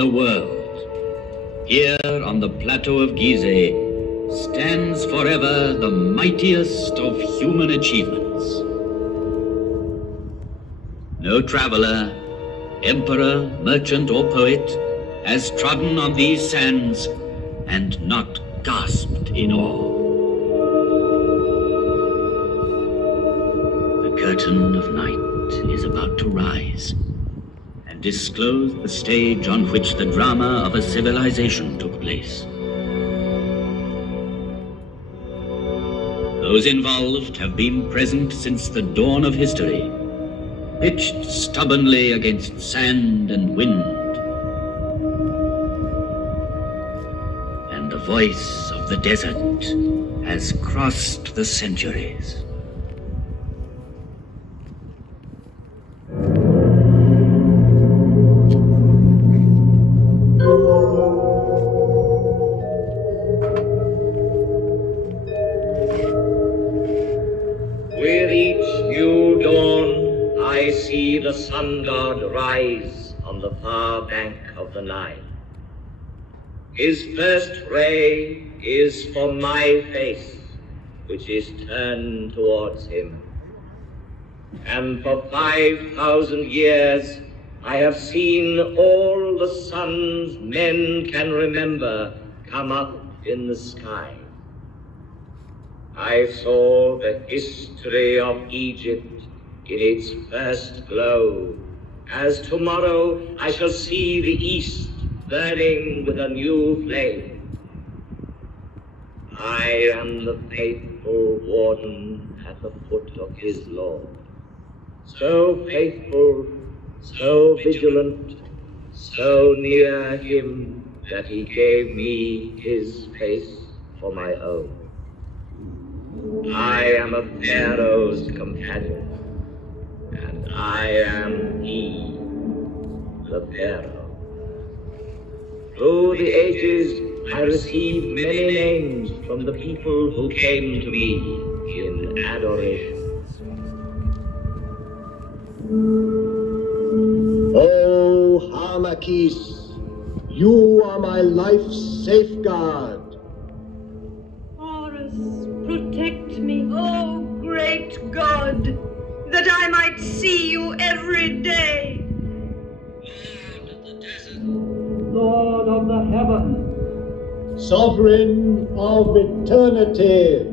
the world. Here on the plateau of Giza stands forever the mightiest of human achievements. No traveler, emperor, merchant, or poet has trodden on these sands and not gasped in awe. The curtain of night is about to rise and disclose the stage on which the drama of a civilization took place. Those involved have been present since the dawn of history, pitched stubbornly against sand and wind. And the voice of the desert has crossed the centuries. With each new dawn, I see the sun god rise on the far bank of the Nile. His first ray is for my face, which is turned towards him. And for 5,000 years, I have seen all the suns men can remember come up in the sky. I saw the history of Egypt in its first glow, as tomorrow I shall see the east burning with a new flame. I am the faithful warden at the foot of his Lord, so faithful, so vigilant, so near him that he gave me his face for my own. I am a pharaoh's companion, and I am he, the pharaoh. Through the ages, I received many names from the people who came to me in adoration. Oh, Harmakis, you are my life's safeguard. Protect me, oh great God, that I might see you every day. Lord of the desert, Lord of the heaven, Sovereign of eternity.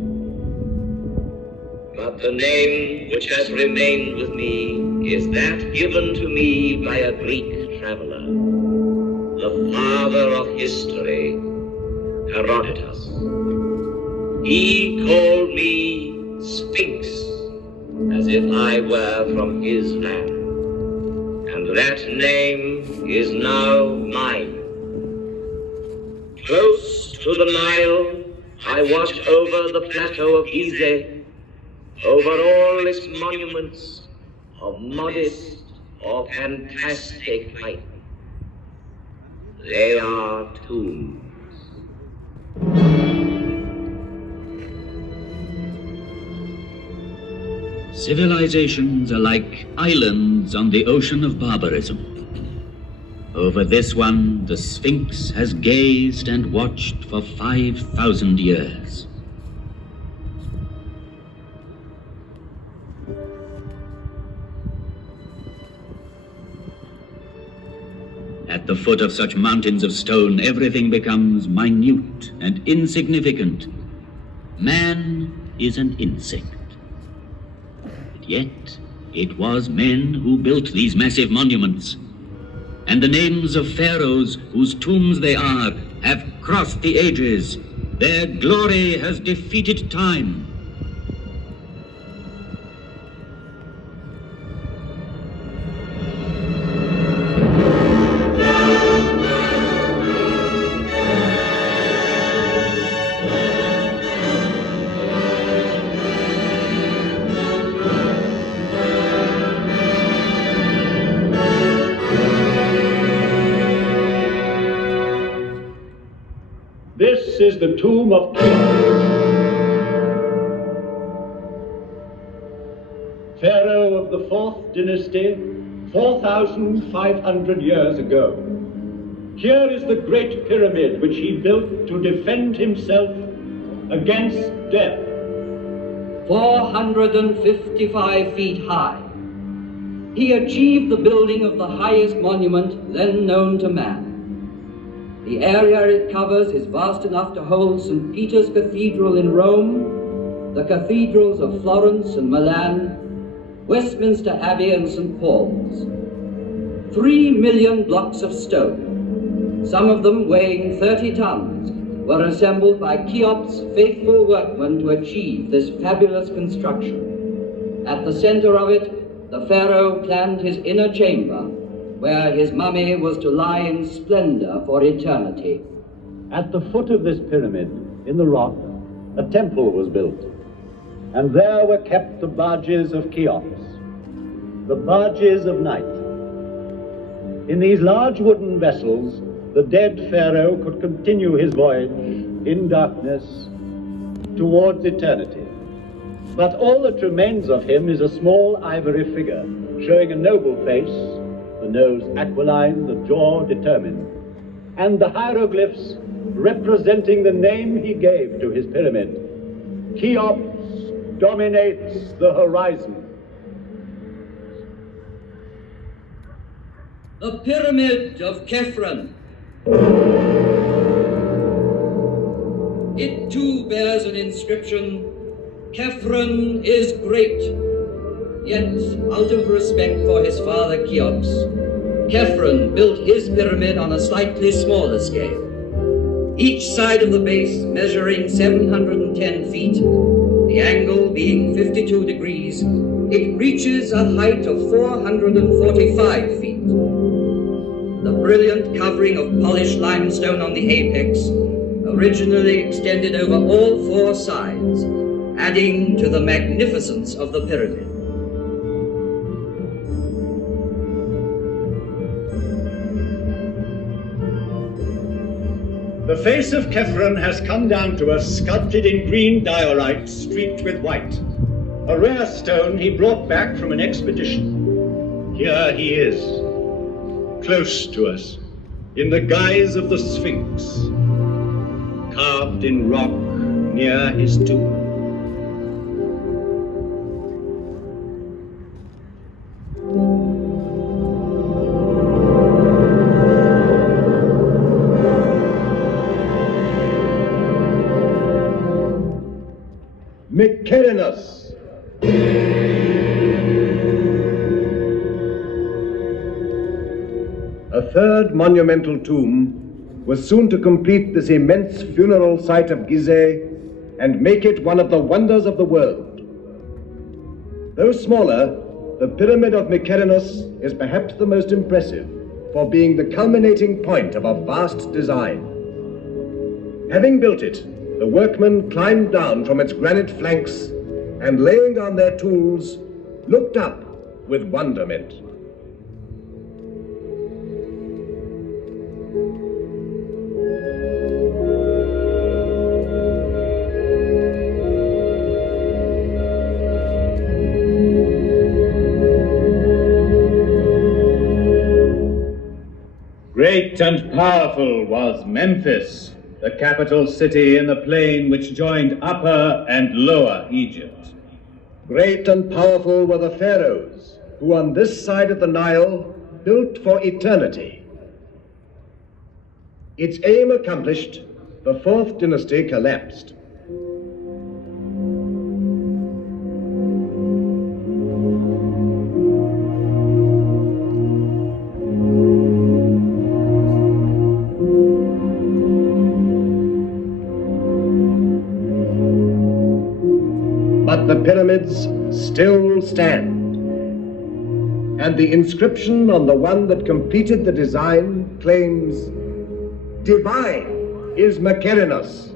but the name which has remained with me is that given to me by a Greek traveler, the father of history, Herodotus. He called me Sphinx, as if I were from his land, and that name is now mine. Close to the Nile, I watch over the plateau of Giza, over all its monuments of modest or fantastic height. They are tombs. Civilizations are like islands on the ocean of barbarism. Over this one, the Sphinx has gazed and watched for 5,000 years. At the foot of such mountains of stone, everything becomes minute and insignificant. Man is an insect. Yet, it was men who built these massive monuments, and the names of pharaohs whose tombs they are have crossed the ages. Their glory has defeated time. This is the tomb of Giza, pharaoh of the 4th dynasty, 4,500 years ago. Here is the great pyramid which he built to defend himself against death. 455 feet high. He achieved the building of the highest monument then known to man. The area it covers is vast enough to hold St. Peter's Cathedral in Rome, the cathedrals of Florence and Milan, Westminster Abbey and St. Paul's. 3 million blocks of stone, some of them weighing 30 tons, were assembled by Cheops' faithful workmen to achieve this fabulous construction. At the center of it, the pharaoh planned his inner chamber, where his mummy was to lie in splendor for eternity. At the foot of this pyramid, in the rock, a temple was built, and there were kept the barges of Cheops, the barges of night. In these large wooden vessels, the dead pharaoh could continue his voyage in darkness towards eternity. But all that remains of him is a small ivory figure, showing a noble face, the nose aquiline, the jaw determined, and the hieroglyphs representing the name he gave to his pyramid. Cheops dominates the horizon. The Pyramid of Khephren. It too bears an inscription, Khephren is great. Yet, out of respect for his father Cheops, Khephren built his pyramid on a slightly smaller scale. Each side of the base measuring 710 feet, the angle being 52 degrees, it reaches a height of 445 feet. The brilliant covering of polished limestone on the apex originally extended over all 4 sides, adding to the magnificence of the pyramid. The face of Khephren has come down to us sculpted in green diorite streaked with white, a rare stone he brought back from an expedition. Here he is, close to us, in the guise of the Sphinx, carved in rock near his tomb. Mykerinus. A third monumental tomb was soon to complete this immense funeral site of Giza and make it one of the wonders of the world. Though smaller, the Pyramid of Mykerinus is perhaps the most impressive for being the culminating point of a vast design. Having built it, the workmen climbed down from its granite flanks and, laying down their tools, looked up with wonderment. Great and powerful was Memphis, the capital city in the plain which joined Upper and Lower Egypt. Great and powerful were the pharaohs, who on this side of the Nile built for eternity. Its aim accomplished, the fourth dynasty collapsed. But the pyramids still stand. And the inscription on the one that completed the design claims, "Divine is Mykerinus."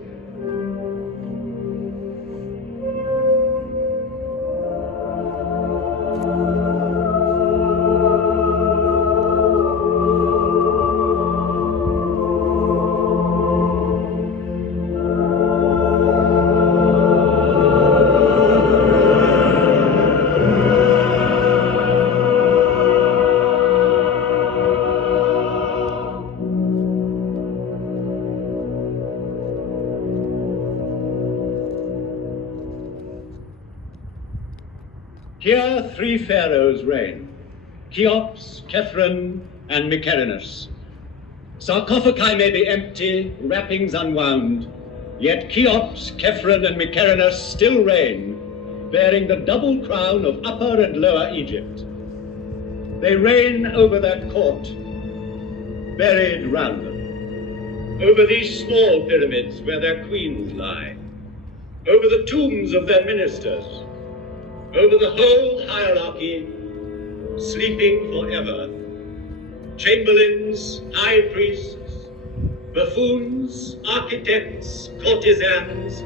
Here 3 pharaohs reign, Cheops, Khephren, and Mykerinus. Sarcophagi may be empty, wrappings unwound, yet Cheops, Khephren, and Mykerinus still reign, bearing the double crown of Upper and Lower Egypt. They reign over their court, buried round them, over these small pyramids where their queens lie, over the tombs of their ministers, over the whole hierarchy, sleeping forever. Chamberlains, high priests, buffoons, architects, courtesans,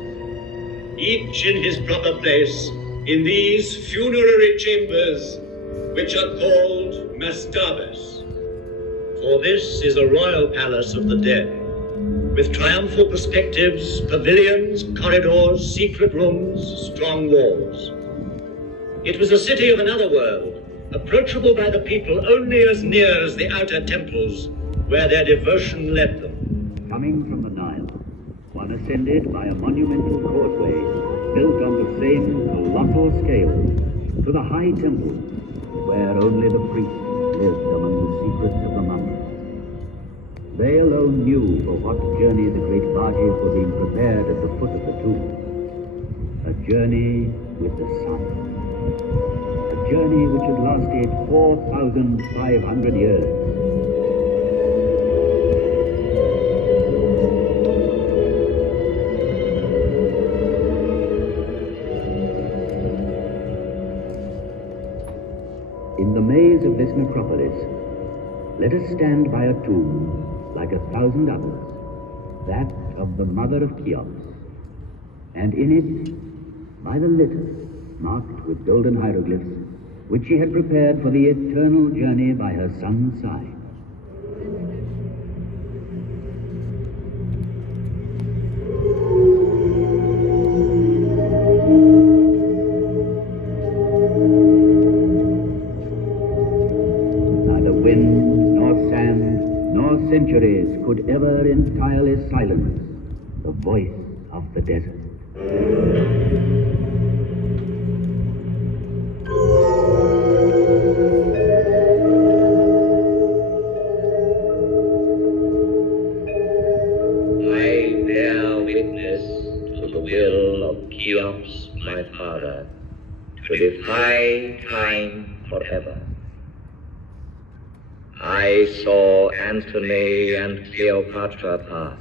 each in his proper place in these funerary chambers, which are called mastabas. For this is a royal palace of the dead, with triumphal perspectives, pavilions, corridors, secret rooms, strong walls. It was a city of another world, approachable by the people only as near as the outer temples, where their devotion led them. Coming from the Nile, one ascended by a monumental causeway built on the same colossal scale to the high temple, where only the priests lived among the secrets of the mummies. They alone knew for what journey the great barges were being prepared at the foot of the tomb. A journey with the sun. A journey which had lasted 4,500 years. In the maze of this necropolis, let us stand by a tomb like 1,000 others, that of the mother of Cheops, and in it, by the litter marked with golden hieroglyphs, which she had prepared for the eternal journey by her son's side. Neither wind, nor sand, nor centuries could ever entirely silence the voice of the desert. I bear witness to the will of Cheops, my father, to defy time forever. I saw Antony and Cleopatra pass,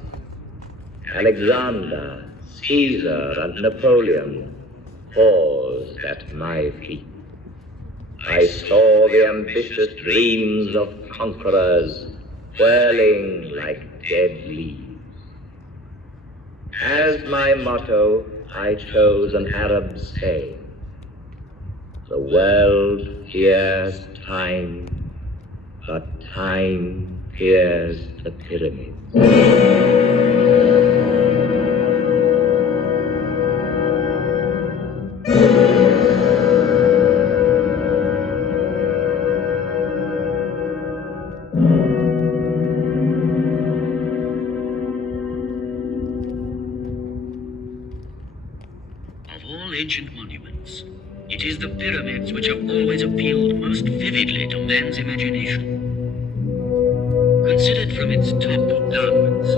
Alexander, Caesar, and Napoleon paused at my feet. I saw the ambitious dreams of conquerors whirling like dead leaves. As my motto, I chose an Arab saying: the world fears time, but time fears the pyramids. Of all ancient monuments, it is the pyramids which have always appealed most vividly to man's imagination. Considered from its top downwards,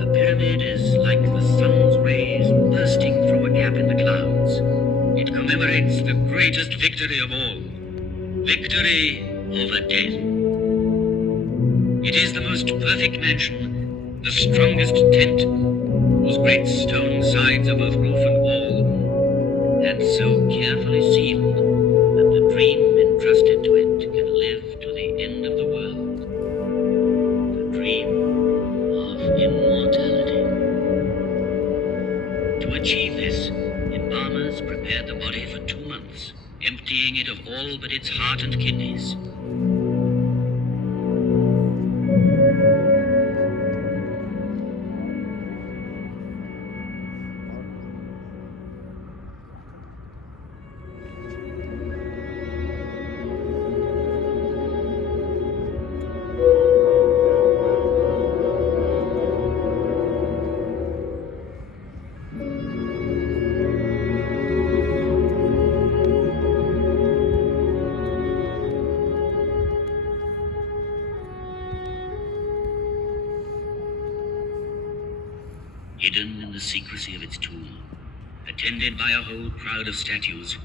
the pyramid is like the sun's rays bursting through a gap in the clouds. It commemorates the greatest victory of all, victory over death. It is the most perfect mansion, the strongest tent, whose great stone sides are both roof and wall, and so carefully sealed that the dream entrusted to it can live to the end of the world. The dream of immortality. To achieve this, embalmers prepared the body for 2 months, emptying it of all but its heart and kidneys. hidden in the secrecy of its tomb, attended by a whole crowd of statues,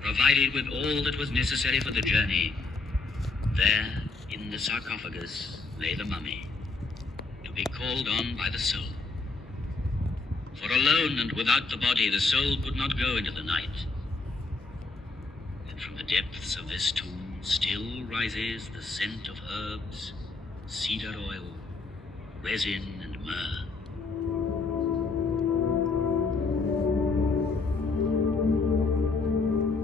provided with all that was necessary for the journey. There, in the sarcophagus, lay the mummy, to be called on by the soul. For alone and without the body, the soul could not go into the night. And from the depths of this tomb still rises the scent of herbs, cedar oil, resin, and myrrh.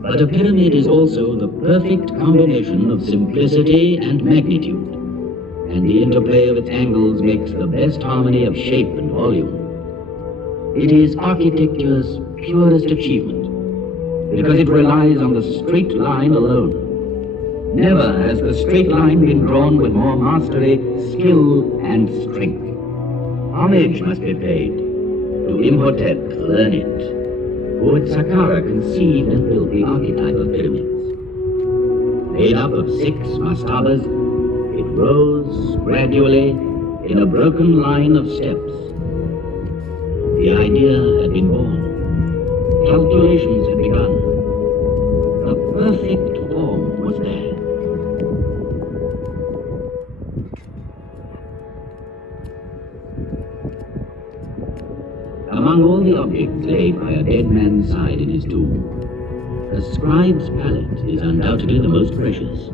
But a pyramid is also the perfect combination of simplicity and magnitude, and the interplay of its angles makes the best harmony of shape and volume. It is architecture's purest achievement, because it relies on the straight line alone. Never has the straight line been drawn with more mastery, skill, and strength. Homage must be paid to Imhotep the Learned, who at Saqqara conceived and built the archetype of pyramids. Made up of 6 mastabas, it rose gradually in a broken line of steps. The idea had been born. Calculations had begun. The perfect form was there. Among all the objects laid by a dead man's side in his tomb, a scribe's palette is undoubtedly the most precious.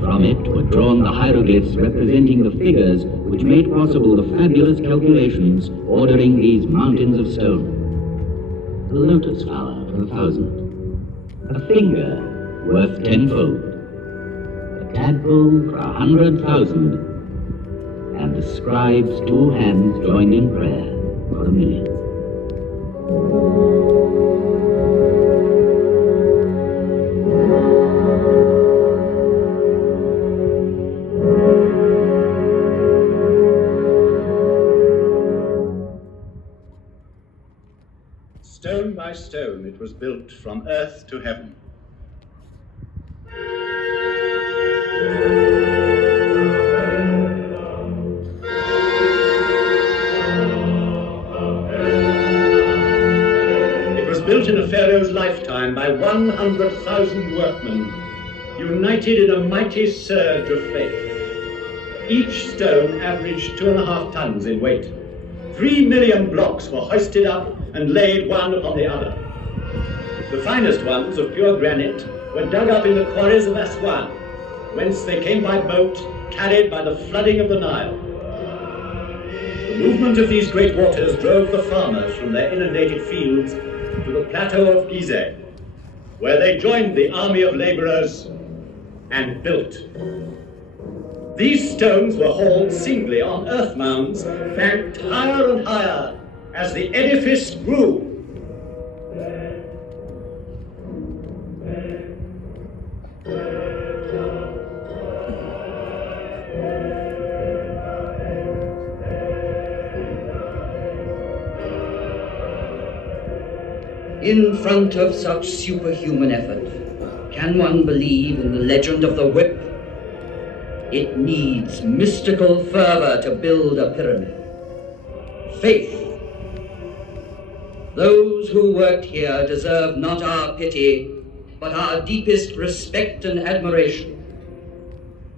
From it were drawn the hieroglyphs representing the figures which made possible the fabulous calculations ordering these mountains of stone. The lotus flower for 1,000, a finger worth 10-fold, a tadpole for 100,000, and the scribe's 2 hands joined in prayer for 1,000,000. Stone by stone, it was built from earth to heaven. It was built in a pharaoh's lifetime by 100,000 workmen, united in a mighty surge of faith. Each stone averaged 2.5 tons in weight. 3 million blocks were hoisted up and laid one upon the other. The finest ones of pure granite were dug up in the quarries of Aswan, whence they came by boat, carried by the flooding of the Nile. The movement of these great waters drove the farmers from their inundated fields to the plateau of Giza, where they joined the army of laborers and built. These stones were hauled singly on earth mounds, banked higher and higher as the edifice grew. In front of such superhuman effort, can one believe in the legend of the whip? It needs mystical fervor to build a pyramid. Faith. Those who worked here deserve not our pity, but our deepest respect and admiration.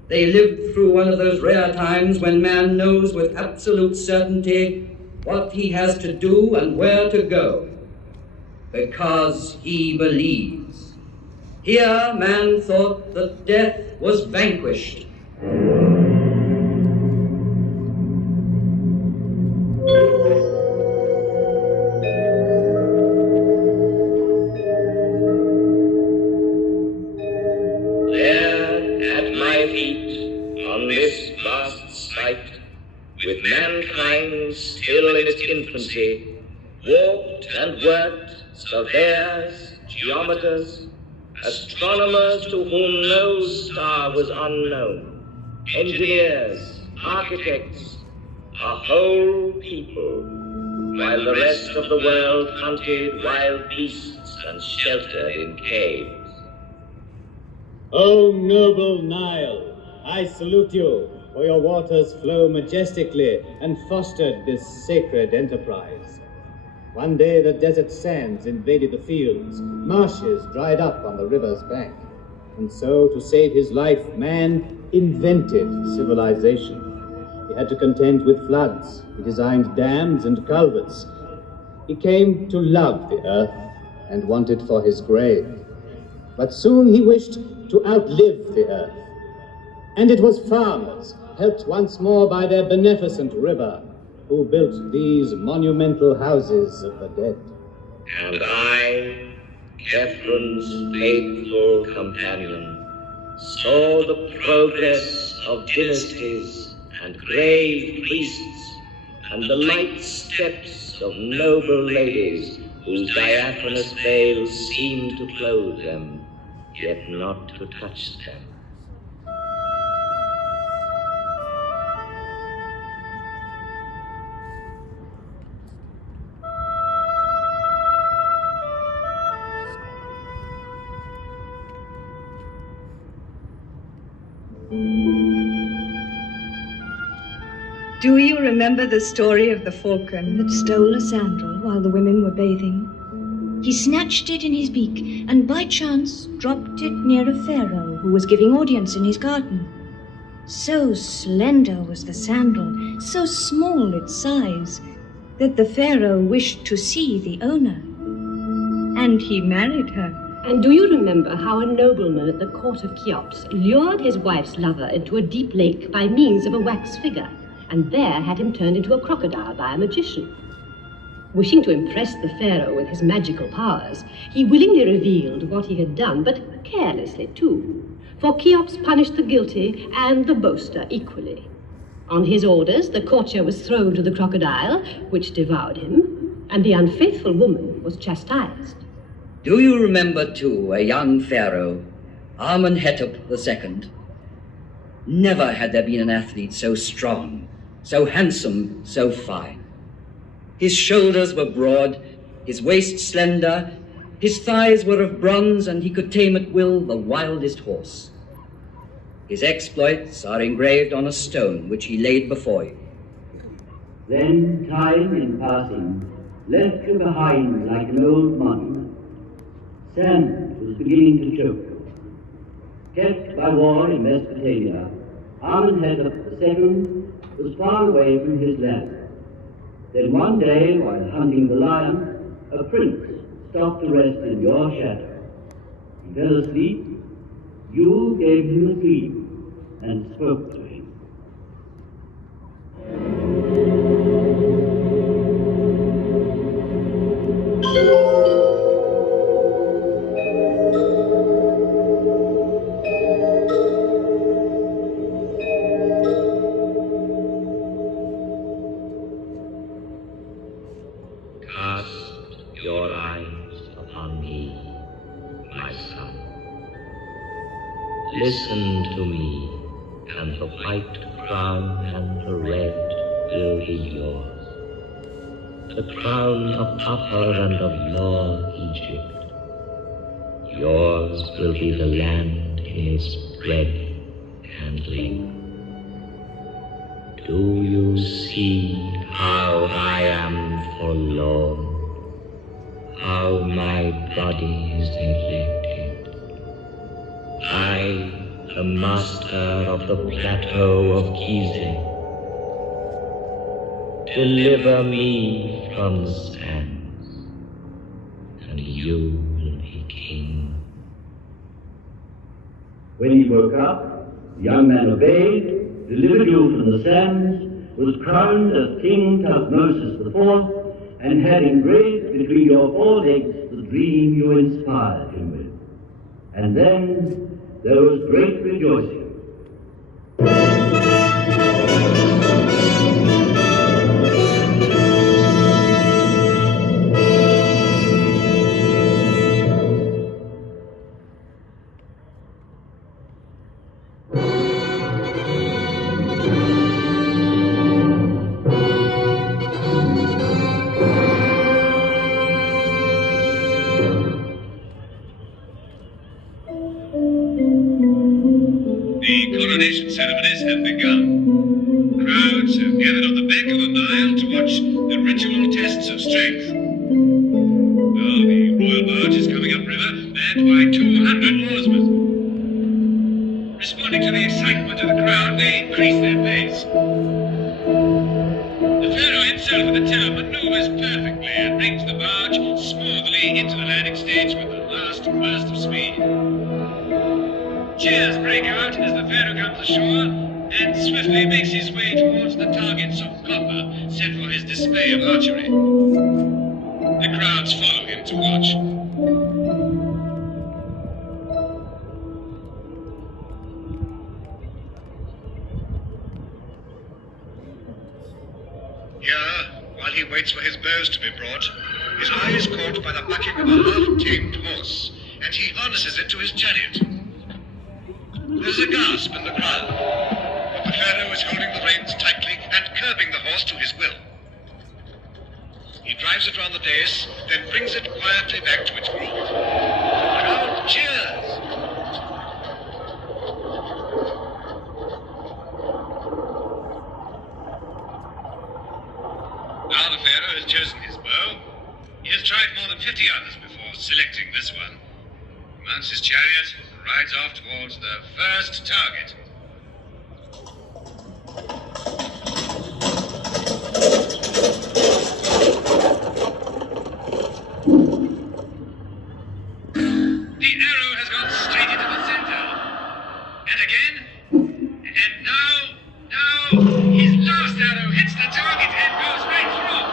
They lived through one of those rare times when man knows with absolute certainty what he has to do and where to go, because he believes. Here man thought that death was vanquished. With mankind still in its infancy, walked and worked surveyors, geometers, astronomers to whom no star was unknown, engineers, architects, a whole people, while the rest of the world hunted wild beasts and sheltered in caves. O noble Nile, I salute you, for your waters flow majestically and fostered this sacred enterprise. One day the desert sands invaded the fields, marshes dried up on the river's bank, and so, to save his life, man invented civilization. He had to contend with floods. He designed dams and culverts. He came to love the earth and want it for his grave. But soon he wished to outlive the earth. And it was farmers, helped once more by their beneficent river, who built these monumental houses of the dead. And I, Catherine's faithful companion, saw the progress of dynasties and grave priests, and the light steps of noble ladies whose diaphanous veils seemed to clothe them, yet not to touch them. Do you remember the story of the falcon that stole a sandal while the women were bathing? He snatched it in his beak and by chance dropped it near a pharaoh who was giving audience in his garden. So slender was the sandal, so small its size, that the pharaoh wished to see the owner. And he married her. And do you remember how a nobleman at the court of Cheops lured his wife's lover into a deep lake by means of a wax figure, and there had him turned into a crocodile by a magician? Wishing to impress the pharaoh with his magical powers, he willingly revealed what he had done, but carelessly too, for Cheops punished the guilty and the boaster equally. On his orders, the courtier was thrown to the crocodile, which devoured him, and the unfaithful woman was chastised. Do you remember, too, a young pharaoh, Amenhotep II? Never had there been an athlete so strong, so handsome, so fine. His shoulders were broad, his waist slender, his thighs were of bronze, and he could tame at will the wildest horse. His exploits are engraved on a stone which he laid before you. Then time in passing left you behind like an old monument. Sand was beginning to choke. Kept by war in Mesopotamia, Amenhotep II was far away from his land. Then one day, while hunting the lion, a prince stopped to rest in your shadow. He fell asleep. You gave him a dream and spoke to him. Cast your eyes upon me, my son. Listen to me, and the white crown and the red will be yours. The crown of Upper and of Lower Egypt. Yours will be the land in its breadth and length. Do you see how I am forlorn? How my body is neglected? I, the master of the plateau of Giza. Deliver me from the sands, and you will be king. When he woke up, the young man obeyed, delivered you from the sands, was crowned as King Tutmosis IV, and had engraved between your forelegs the dream you inspired him with. And then there was great rejoicing. crowds have gathered on the bank of the Nile to watch the ritual tests of strength. Now the royal barge is coming upriver, manned by 200 oarsmen. Responding to the excitement of the crowd, they increase their pace. The pharaoh himself at the tiller maneuvers perfectly and brings the barge smoothly into the landing stage with the last burst of speed. Cheers break out as the pharaoh comes ashore and swiftly makes his way towards the targets of copper set for his display of archery. The crowds follow him to watch. Here, while he waits for his bows to be brought, his eye is caught by the bucking of a half-tamed horse, and he harnesses it to his chariot. There's a gasp in the crowd, but the pharaoh is holding the reins tightly and curbing the horse to his will. He drives it round the dais, then brings it quietly back to its groove. The crowd cheers. Now the pharaoh has chosen his bow. He has tried more than 50 others before selecting this one. He mounts his chariot and rides off towards the first target. The arrow has gone straight into the center. And again. And now, his last arrow hits the target and goes right through.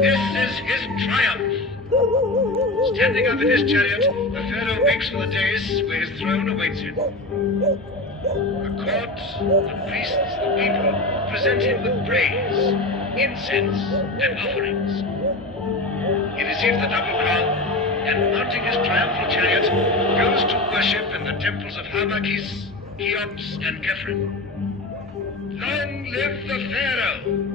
This is his triumph. Standing up in his chariot, the pharaoh makes for the dais where his throne awaits him. The court, the priests, the people present him with praise, incense, and offerings. He receives the double crown and, mounting his triumphal chariot, goes to worship in the temples of Harmakis, Cheops, and Khephren. Long live the pharaoh!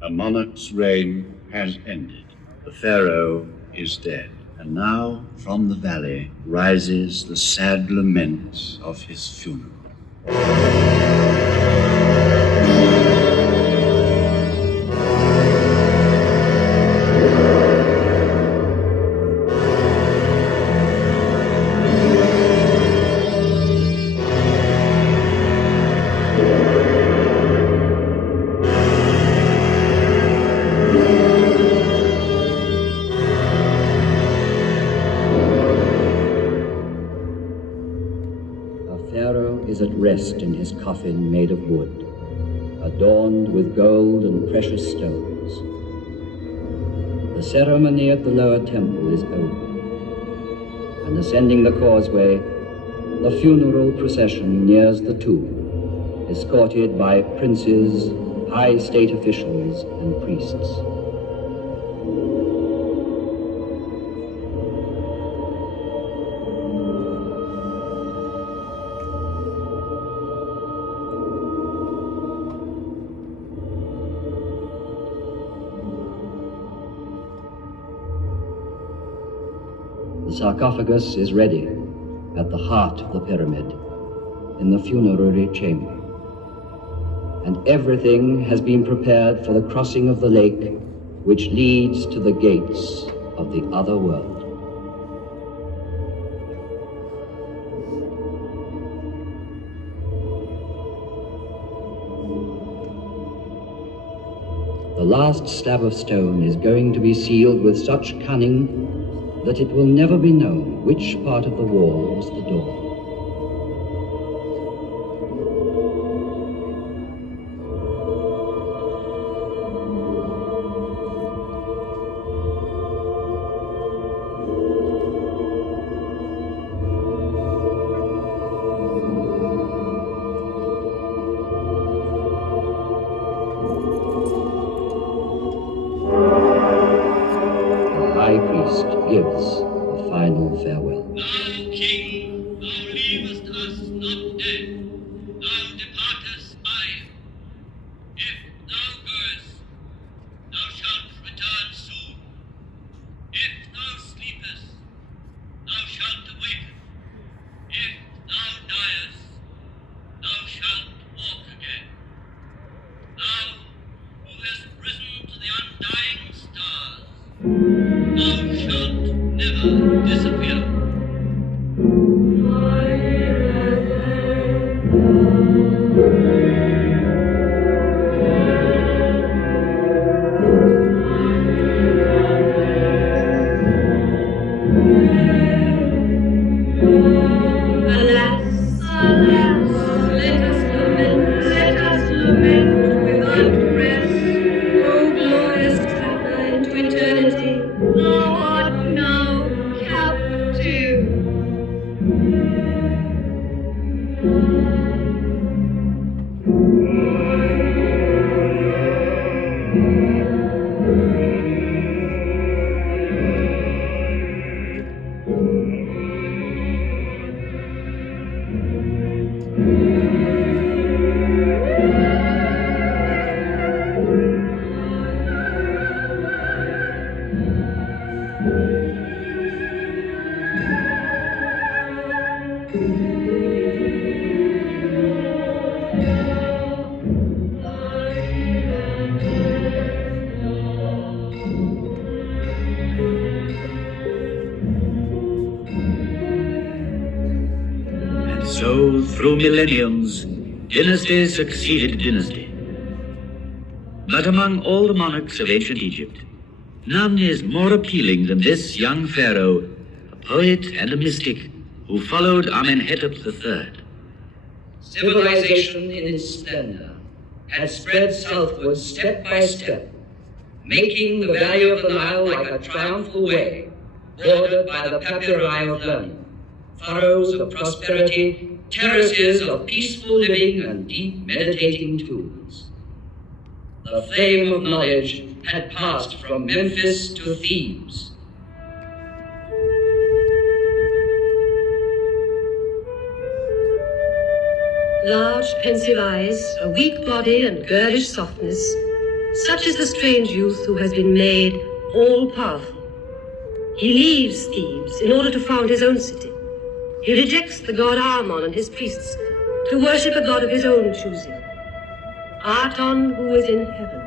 A monarch's reign has ended. The pharaoh is dead. And now, from the valley, rises the sad lament of his funeral. Is at rest in his coffin made of wood, adorned with gold and precious stones. The ceremony at the lower temple is over, and ascending the causeway, the funeral procession nears the tomb, escorted by princes, high state officials, and priests. The sarcophagus is ready at the heart of the pyramid, in the funerary chamber. And everything has been prepared for the crossing of the lake, which leads to the gates of the other world. The last slab of stone is going to be sealed with such cunning that it will never be known which part of the wall was the door. The high priest gives a final farewell. Thou, King, thou leavest us not dead. Thou departest by. If thou goest, thou shalt return soon. If thou sleepest, thou shalt awaken. If thou diest, thou shalt walk again. Thou who hast risen to the undying stars, thou shalt never disappear. Alas, alas, let us lament without rest. O glorious traveler into eternity, thou art now captive. And so, through millenniums, dynasty succeeded dynasty. But among all the monarchs of ancient Egypt, none is more appealing than this young pharaoh, a poet and a mystic, who followed Amenhotep III. Civilization in its splendor had spread southward step by step, making the valley of the Nile like a triumphal way, bordered by the papyri of learning, furrows of prosperity, terraces of peaceful living and deep meditating tombs. The fame of knowledge had passed from Memphis to Thebes. Large, pensive eyes, a weak body and girlish softness, such is the strange youth who has been made all-powerful. He leaves Thebes in order to found his own city. He rejects the god Amon and his priests to worship a god of his own choosing, Aton, who is in heaven.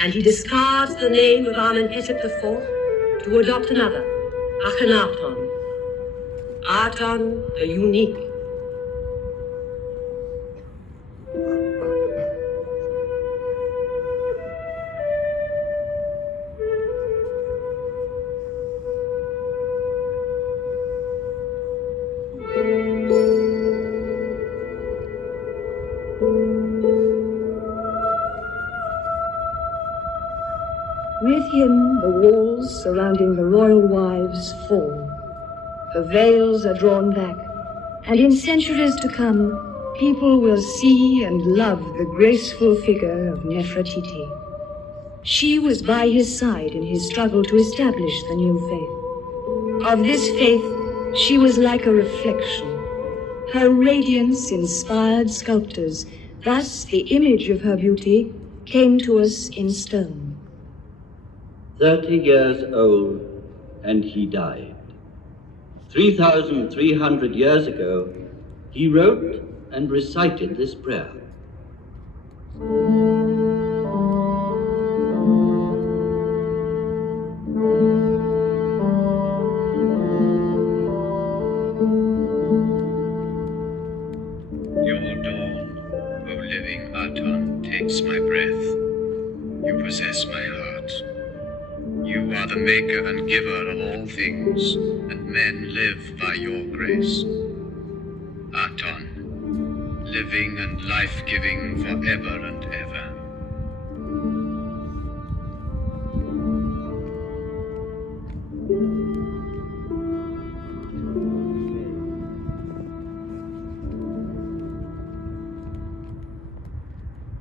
And he discards the name of Amenhotep IV to adopt another, Akhenaton. Aton, the unique. With him, the walls surrounding the royal wives fall. The veils are drawn back, and in centuries to come, people will see and love the graceful figure of Nefertiti. She was by his side in his struggle to establish the new faith. Of this faith, she was like a reflection. Her radiance inspired sculptors. Thus, the image of her beauty came to us in stone. 30 years old, and he died. 3,300 years ago, he wrote and recited this prayer. Your dawn, O living Aton, takes my breath. the maker and giver of all things, and men live by your grace. Aton, living and life-giving forever and ever.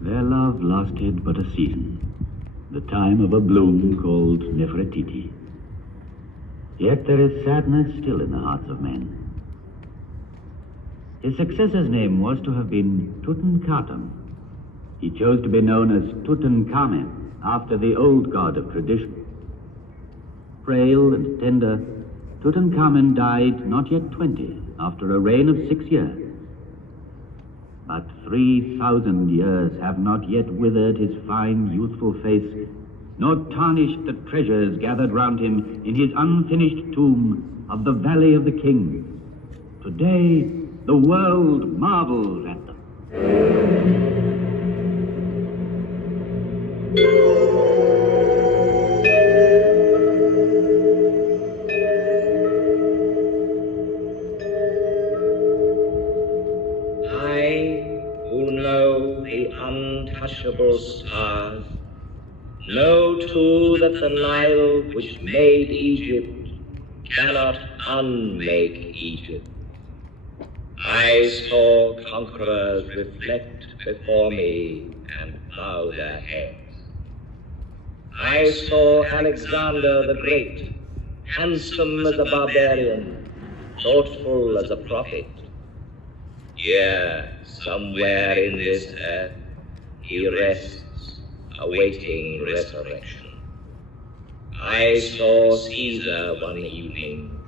Their love lasted but a season, the time of a bloom called Nefertiti. Yet there is sadness still in the hearts of men. His successor's name was to have been Tutankhaten. He chose to be known as Tutankhamen, after the old god of tradition. Frail and tender, Tutankhamen died not yet 20, after a reign of 6 years. But 3,000 years have not yet withered his fine, youthful face, nor tarnished the treasures gathered round him in his unfinished tomb of the Valley of the Kings. Today, the world marvels at them. The untouchable stars, know too that the Nile which made Egypt cannot unmake Egypt. I saw conquerors reflect before me and bow their heads. I saw Alexander the Great, handsome as a barbarian, thoughtful as a prophet. Here, somewhere in this earth, he rests, awaiting resurrection. I saw Caesar one evening.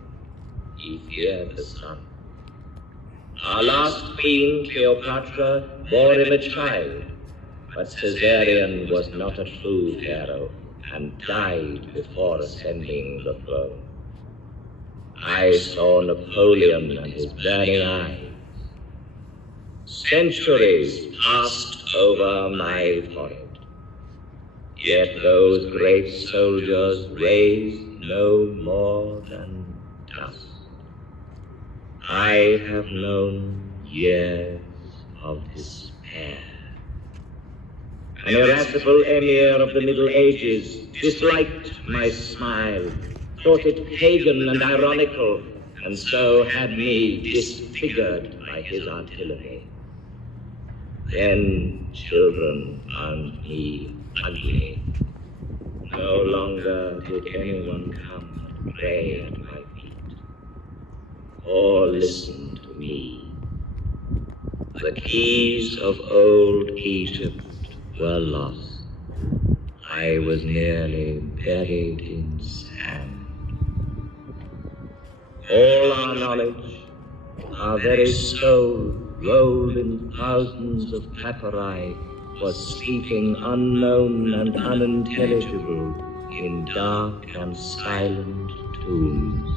He feared the sun. Our last queen, Cleopatra, bore him a child, but Caesarion was not a true pharaoh and died before ascending the throne. I saw Napoleon and his burning eyes. Centuries passed over my forehead, yet those great soldiers raised no more than dust. I have known years of despair. An irascible emir of the Middle Ages disliked my smile, thought it pagan and ironical, and so had me disfigured by his artillery. Then children found me ugly. No longer did anyone come and pray at my feet, or listen to me. The keys of old Egypt were lost. I was nearly buried in sand. All our knowledge, our very soul, rolled in thousands of papyri, was sleeping unknown and unintelligible in dark and silent tombs.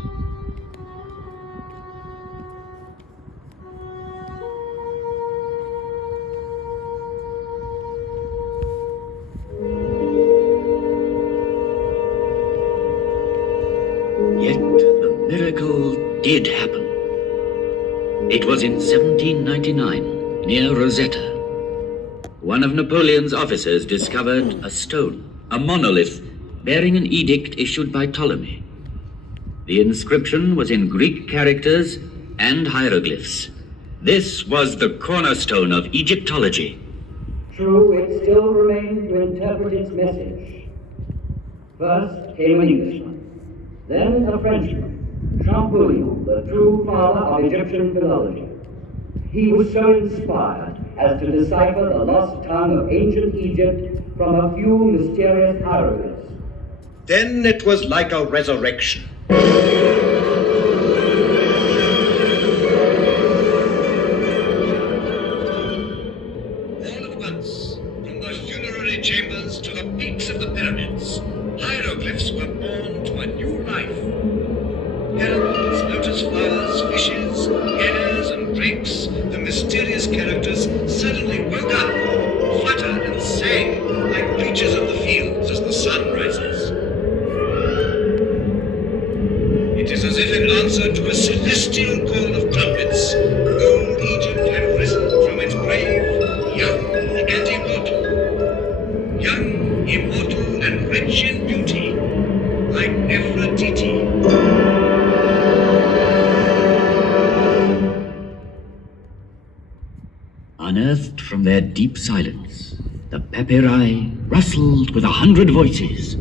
Yet the miracle did happen. It was in 1799, near Rosetta. One of Napoleon's officers discovered a stone, a monolith, bearing an edict issued by Ptolemy. The inscription was in Greek characters and hieroglyphs. This was the cornerstone of Egyptology. True, it still remained to interpret its message. First came an Englishman, then a Frenchman, Champollion, the true father of Egyptian philology. He was so inspired as to decipher the lost tongue of ancient Egypt from a few mysterious hieroglyphs. Then it was like a resurrection. All at once, from the funerary chambers to the peaks of the pyramids, hieroglyphs were born to a new life. Herons, lotus flowers, fishes, hares, and drakes, the mysterious characters suddenly woke up, fluttered and sang like creatures of the fields as the sun rises. like Nefertiti. Unearthed from their deep silence, the papyri rustled with 100 voices.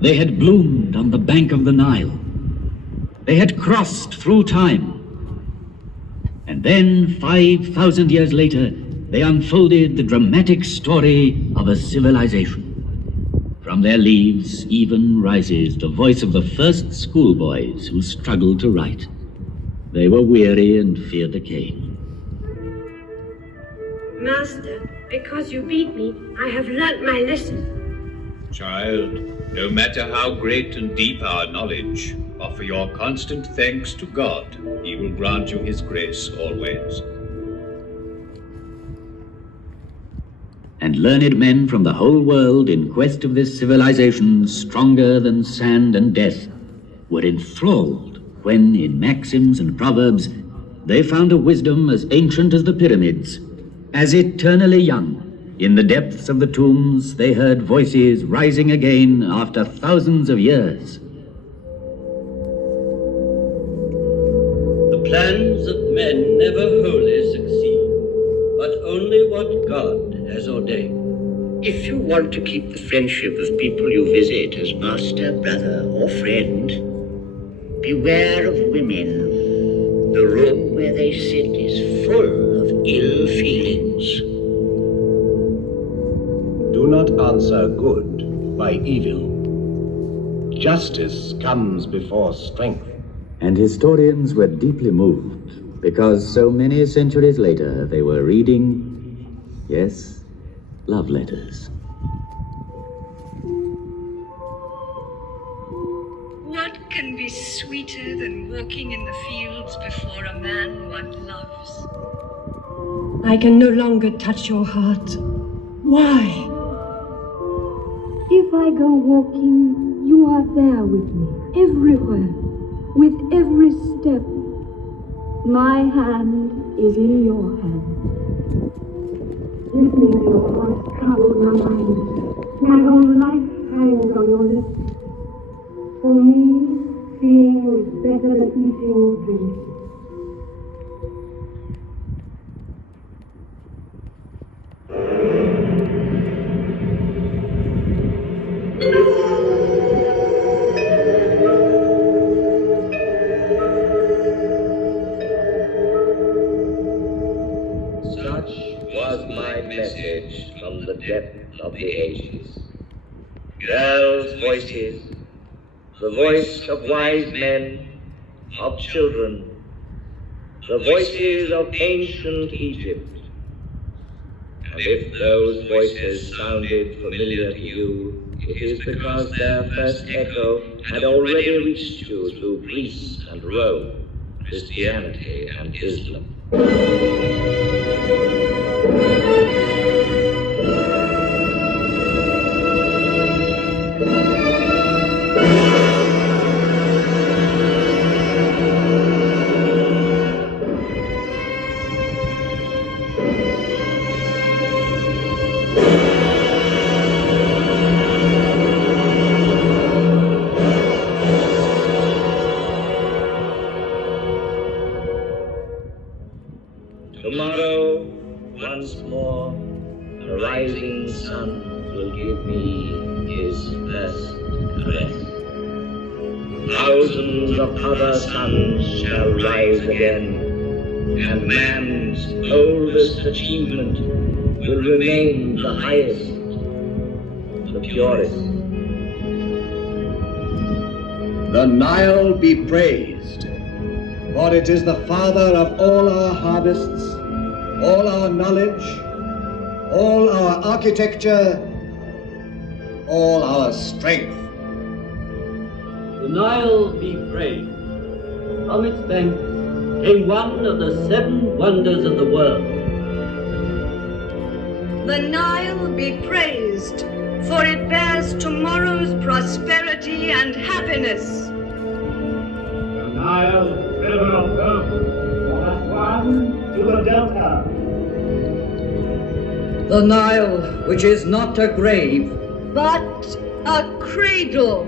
They had bloomed on the bank of the Nile. They had crossed through time. And then, 5,000 years later, they unfolded the dramatic story of a civilization. From their leaves even rises the voice of the first schoolboys who struggled to write. They were weary and feared the cane. Master, because you beat me, I have learnt my lesson. Child, no matter how great and deep our knowledge, offer your constant thanks to God. He will grant you his grace always. And learned men from the whole world in quest of this civilization stronger than sand and death were enthralled when, in maxims and proverbs, they found a wisdom as ancient as the pyramids, as eternally young. In the depths of the tombs, they heard voices rising again after thousands of years. The plans of men never wholly succeed, but only what God has ordained. If you want to keep the friendship of people you visit as master, brother, or friend, beware of women. The room where they sit is full of ill feelings. Do not answer good by evil. Justice comes before strength. And historians were deeply moved because so many centuries later they were reading, yes, love letters. What can be sweeter than walking in the fields before a man one loves? I can no longer touch your heart. Why? If I go walking, you are there with me, everywhere, with every step. My hand is in your hand. Listening to your voice troubles my mind. My whole life hangs on your lips. For me, seeing you is better than eating or drinking. Such was my message from the depth of the ages. Girls' voices, the voice of wise men, of children, the voices of ancient Egypt. And if those voices sounded familiar to you, it is because their first echo had already reached you through Greece and Rome, Christianity and Islam. Tomorrow, once more, the rising sun will give me his first caress. Thousands of other suns shall rise again, and man's oldest achievement will remain the highest, the purest. The Nile be praised, for it is the father of all our harvests, all our knowledge, all our architecture, all our strength. The Nile be praised. From its banks came one of the 7 wonders of the world. The Nile be praised, for it bears tomorrow's prosperity and happiness. The Nile, river of birth, from Aswan to the Delta. The Nile, which is not a grave, but a cradle.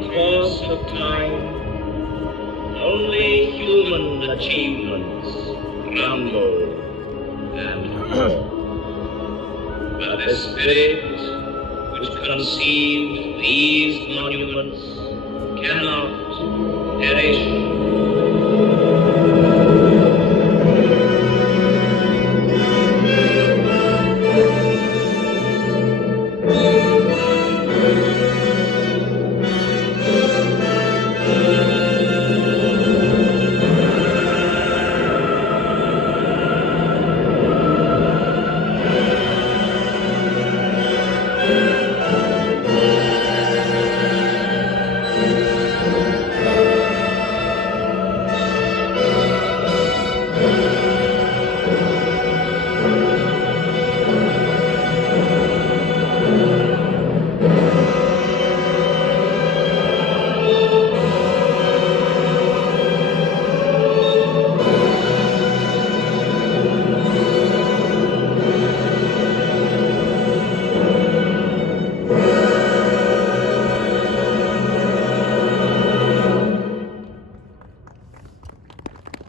the course of time, only human achievements crumble and fall. But the spirit which conceived these monuments cannot perish